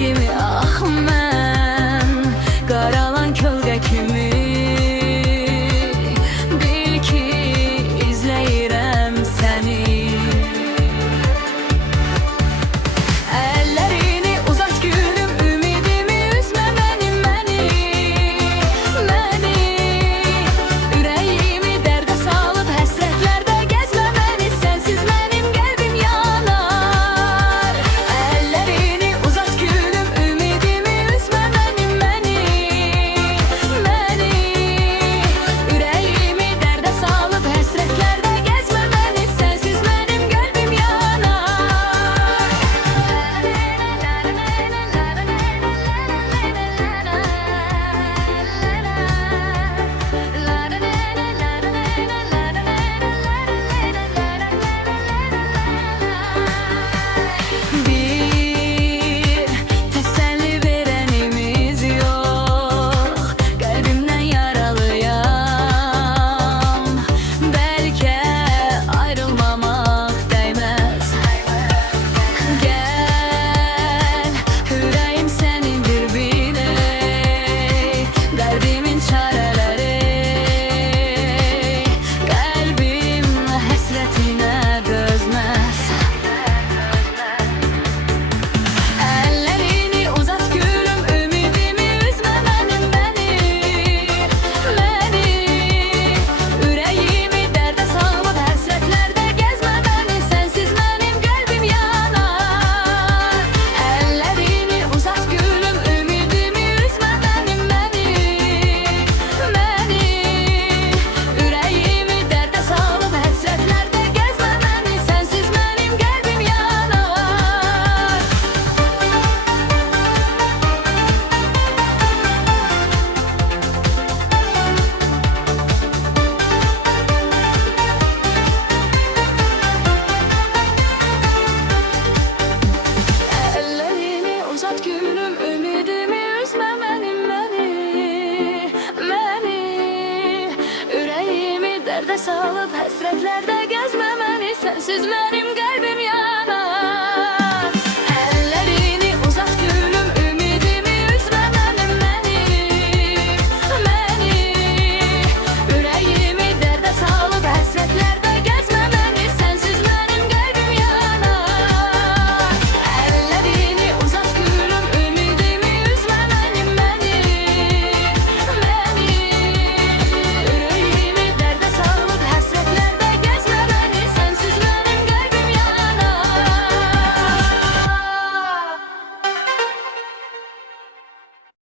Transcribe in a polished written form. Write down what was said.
kimi, ah mən qaralan kölgə kimi. Bil ki izləyirəm səni. Əllərini uzat gülüm, ümidimi üzmə məni, məni. Ürəyimi dərdə salıb həsrətlərdə gəzmə məni, sənsiz mənim qəlbim yanar. Əllərini uzat gülüm, ümidimi üzmə məni, məni. Ürəyimi dərdə salıb həsrətlərdə gəzmə məni, sənsiz mənim qəlbim yanar. Bir təsəlli verənimiz yox, qəlbimdən yaralıyam. Bəlkə ayrılmamaq dəyməz. Gəl, ürəyim sənindir bilək, qəlbimin çarələri. Qəlbim həsrətinə dözməz. Əllərini uzat gülüm, ümidimi üzmə mənim, məni. Ürəyimi dərdə salıb həsrətlərdə gəzmə məni, sənsiz mənim qəlbim yanar. Əllərini uzat gülüm, ümidimi üzmə mənim, məni. Ürəyimi dərdə salıb həsrətlərdə gəzmə məni, sənsiz mənim qəlbim yanar. Əllərini uzat gülüm, ümidimi üzmə mənim, məni. Ürəyimi dərdə salıb həsrətlərdə gəzmə məni, sənsiz mənim qəlbim yanar.